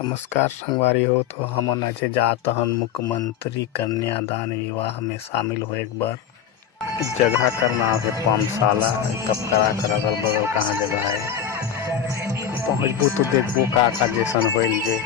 नमस्कार संगवारी हो। तो हमन आज जात हन मुख्यमंत्री कन्यादान विवाह में शामिल हो। एक बार जगह कर नाम है पामशाला। कब करा कर अगल बगल कहाँ जगह है, पहुँचबू तो देखबू का जैसन होइल जे।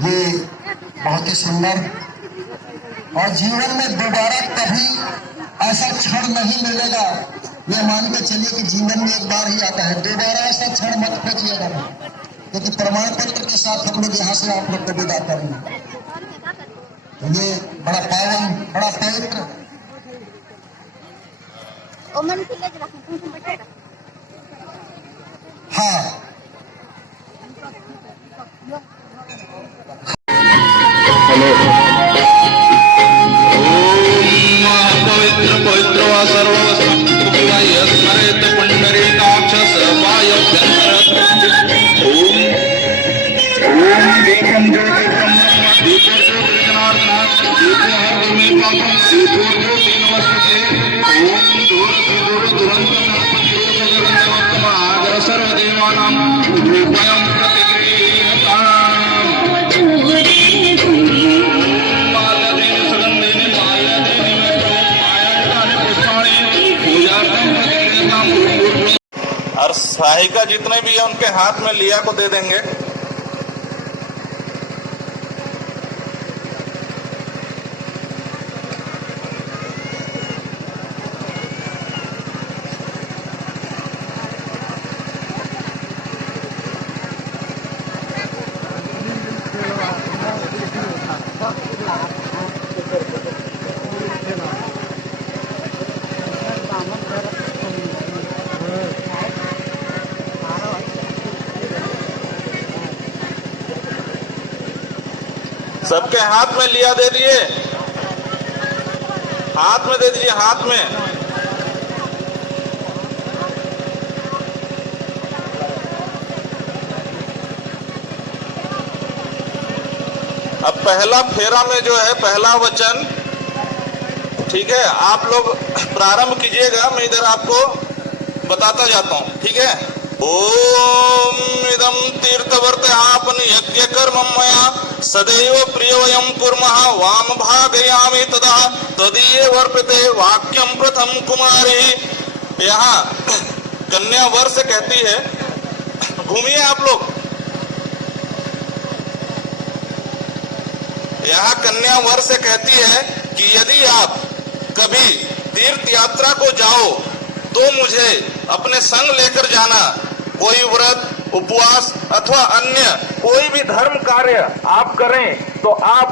ये बहुत ही सुंदर और जीवन में दोबारा कभी ऐसा क्षण नहीं मिलेगा। ये मान के चलिए कि जीवन में एक बार ही आता है, दोबारा ऐसा क्षण मत खोजिएगा, क्योंकि प्रमाण पत्र के साथ हम लोग यहाँ से आप लोग को विदा करेंगे। तो ये बड़ा पावन, बड़ा पवित्र हाँ और सहायिका जितने भी है उनके हाथ में लिया को दे देंगे। सबके हाथ में लिया दे दिए, हाथ में दे दीजिए, हाथ में। अब पहला फेरा में जो है पहला वचन, ठीक है, आप लोग प्रारंभ कीजिएगा, मैं इधर आपको बताता जाता हूं, ठीक है। ओम इदं तीर्थवर्ते आपन यज्ञ कर्मं मया सदैव प्रियवयं कुर्मः वाम भागयामि तदा तदीये वर्पते वाक्यं प्रथम कुमारी। यहाँ कन्या वर से कहती है, घूमिए आप लोग, यहाँ कन्या वर से कहती है कि यदि आप कभी तीर्थ यात्रा को जाओ तो मुझे अपने संग लेकर जाना। कोई व्रत, उपवास अथवा अन्य कोई भी धर्म कार्य आप करें तो आप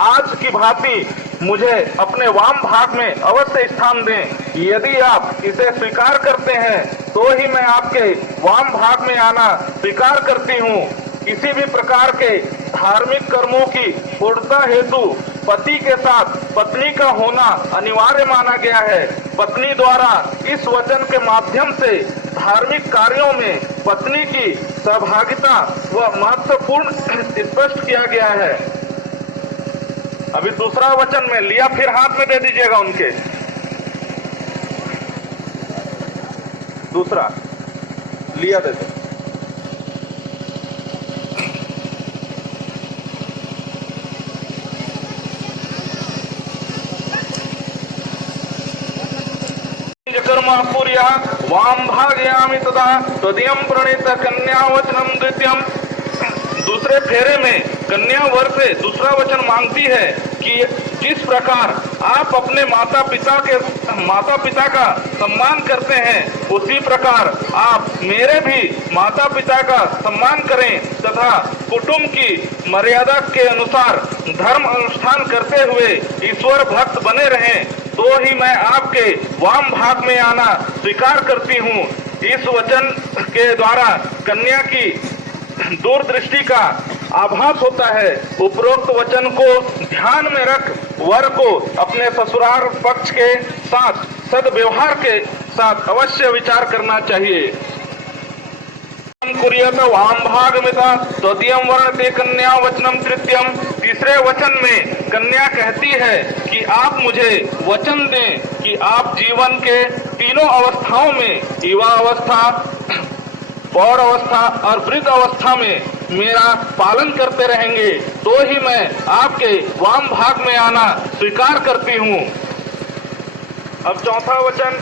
आज की भांति मुझे अपने वाम भाग में अवश्य स्थान दें। यदि आप इसे स्वीकार करते हैं तो ही मैं आपके वाम भाग में आना स्वीकार करती हूँ। किसी भी प्रकार के धार्मिक कर्मों की पूर्णता हेतु पति के साथ पत्नी का होना अनिवार्य माना गया है। पत्नी द्वारा इस वचन के माध्यम से धार्मिक कार्यों में पत्नी की सहभागिता व महत्वपूर्ण स्पष्ट किया गया है। अभी दूसरा वचन में लिया, फिर हाथ में दे दीजिएगा उनके। दूसरा लिया दे दो। कर्मापुर्या वाम भागयामि तदा तदीयं प्रणीत कन्या वचनम द्वितीयम। दूसरे फेरे में कन्या वर से दूसरा वचन मांगती है कि जिस प्रकार आप अपने माता पिता का सम्मान करते हैं उसी प्रकार आप मेरे भी माता पिता का सम्मान करें तथा कुटुंब की मर्यादा के अनुसार धर्म अनुष्ठान करते हुए ईश्वर भक्त बने रहें, तो ही मैं आपके वाम भाग में आना स्वीकार करती हूँ। इस वचन के द्वारा कन्या की दूरदृष्टि का आभास होता है। उपरोक्त वचन को ध्यान में रख वर को अपने ससुराल पक्ष के साथ सद्व्यवहार के साथ अवश्य विचार करना चाहिए। कुर्यत वाम भाग में था तदीयम वर्णते कन्या वचनम तृतीयम। तीसरे वचन में कन्या कहती है कि आप मुझे वचन दें कि आप जीवन के तीनों अवस्थाओं में युवा अवस्था, पौर अवस्था और वृद्ध अवस्था में मेरा पालन करते रहेंगे, तो ही मैं आपके वाम भाग में आना स्वीकार करती हूँ। अब चौथा वचन,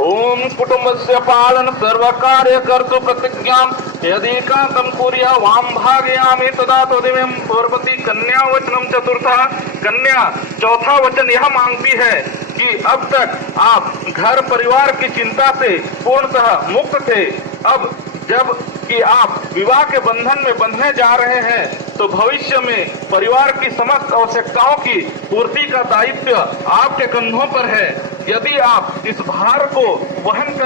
ओम कुटुंबस्य पालन सर्व कार्य कर्तु प्रतिज्ञां यदि कांतम कुर्या वाम भागयामि तदा तदिमं पूर्वती कन्या वचनम चतुर्था। कन्या चौथा वचन यह मांगती है कि अब तक आप घर परिवार की चिंता से पूर्णतः मुक्त थे, अब जब कि आप विवाह के बंधन में बंधने जा रहे हैं तो भविष्य में परिवार की समस्त आवश्यकताओं की पूर्ति का दायित्व आपके कंधों पर है। यदि आप इस भार को वहन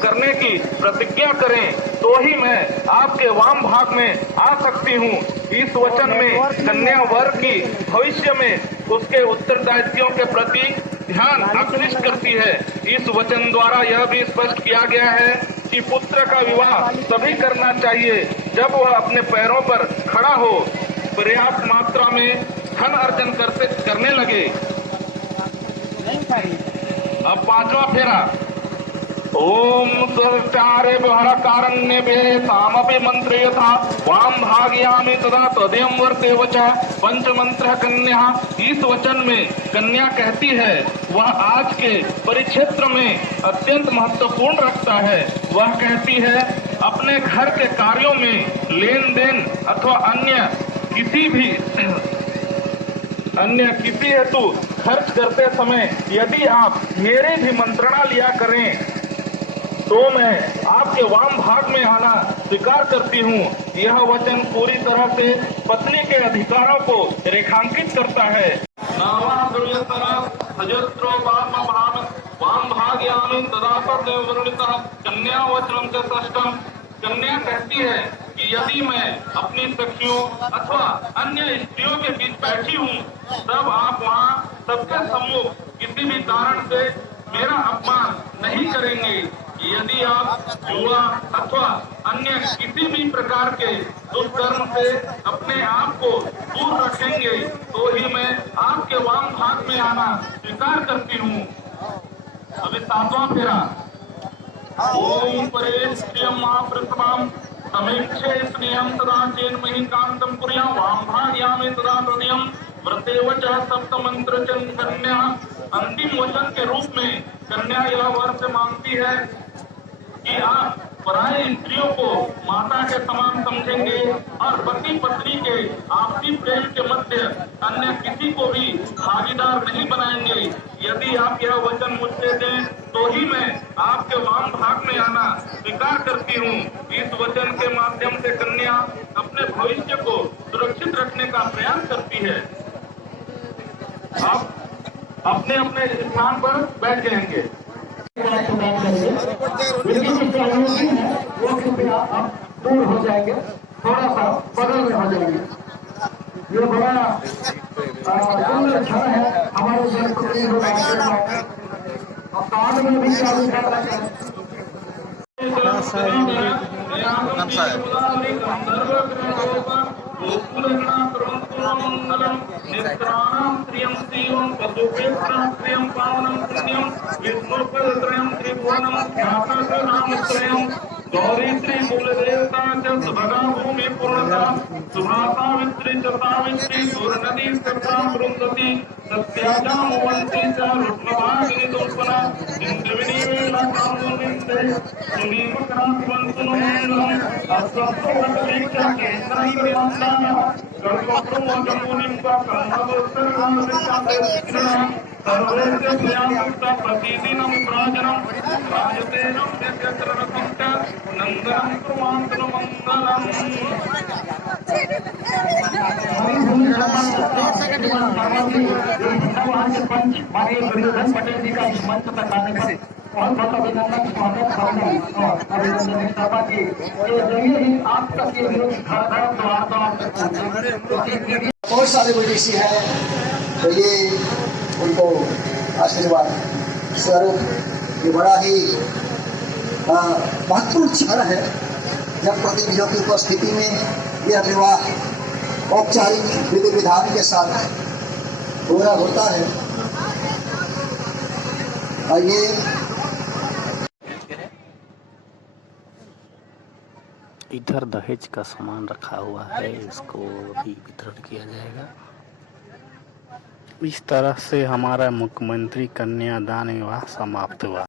करने की प्रतिज्ञा करें तो ही मैं आपके वाम भाग में आ सकती हूँ। इस वचन में कन्या वर की भविष्य में उसके उत्तरदायित्वों के प्रति ध्यान आकृष्ट करती है। इस वचन द्वारा यह भी स्पष्ट किया गया है कि पुत्र का विवाह तभी करना चाहिए जब वह अपने पैरों पर खड़ा हो, पर्याप्त मात्रा में धन अर्जन करने लगे। अब पांचवा फेरा, ओम सहचारे व्यवहार कारण्य बेरे तामपि मंत्र यथा वाम भागयामि तदा तदयम वर्ते वचा पंच मंत्र कन्या। इस वचन में कन्या कहती है वह आज के परिक्षेत्र में अत्यंत महत्वपूर्ण रखता है। वह कहती है अपने घर के कार्यों में लेन देन अथवा अन्य किसी हेतु खर्च करते समय यदि आप मेरे भी मंत्रणा लिया करें तो मैं आपके वाम भाग में आना स्वीकार करती हूँ। यह वचन पूरी तरह से पत्नी के अधिकारों को रेखांकित करता है। वाम भागयामि तदा तद्वर्णितः कन्या वचनम च षष्ठम। कन्या कहती है कि यदि मैं अपनी सखियों अथवा अन्य स्त्रियों के बीच बैठी हूँ तब आप वहाँ सबके सम्मुख किसी भी कारण से मेरा अपमान नहीं करेंगे। यदि आप जुआ अथवा अन्य किसी भी प्रकार के दुष्कर्म से अपने आप को दूर रखेंगे तो ही मैं आपके वाम भाग में आना स्वीकार करती हूँ। अभी सातवां फेरा, ओम परेष्यम महाप्रथमम समीक्षे स्नेहम तदा चेन मही कांतम कुर्या वाम भागयामि तदा तदयम व्रते वचा सप्त मंत्र चन कन्या। अंतिम वचन के रूप में कन्या यह वर से मांगती है कि आप पराई स्त्रियों को माता के समान समझेंगे और पति पत्नी के आपसी प्रेम के मध्य अन्य किसी को भी भागीदार नहीं बनाएंगे। यदि आप यह वचन मुझसे दें तो ही मैं आपके वाम भाग में आना स्वीकार करती हूँ। इस वचन के माध्यम से कन्या अपने भविष्य को सुरक्षित रखने का प्रयास करती है। आप अपने अपने स्थान पर बैठ जाएंगे। वो कृपया आप दूर हो जाएंगे, थोड़ा सा बगल में हो जाएंगे। ये बड़ा अच्छा है हमारे संस्कृति और कान में भी चालू कर रहे हैं। गौरी श्री मूल देवता भगा भूमि पूर्णता सुभाता वित्री चतावित्री सूर्य नदी सत्ता बृंदती सत्याजा मोवंती च रुक्मभागिनी दुर्पना इंद्रविनी वेला कामुनिंदे सुनीमकरात्मंतनु मंगलम अस्वत्थो वटवीक्षा केन्द्रं प्रियंताया कर्मप्रो जमुनिं का कर्मवोत्तरगामिष्टादेशकृणा सर्वेश्च प्रियामुक्ता प्रतिदिनं प्राजनं राजतेनं दिव्यकरणकं च नन्दनं कुर्वान्तु मंगलम्। माननीय दुर्योधन पटेल जी का मंच तक आने पर बहुत अभिनंदन स्वागत और अभिनंदन सभा की जरिए ही आप तक ये बहुत सारे विदेशी हैं तो ये उनको आशीर्वाद स्वरूप ये बड़ा ही महत्वपूर्ण क्षण है जब प्रतिनिधियों की उपस्थिति में यह विवाह औपचारिक विधि विधान के साथ पूरा होता है। और ये इधर दहेज का सामान रखा हुआ है, इसको भी वितरण किया जाएगा। इस तरह से हमारा मुख्यमंत्री कन्यादान विवाह समाप्त हुआ।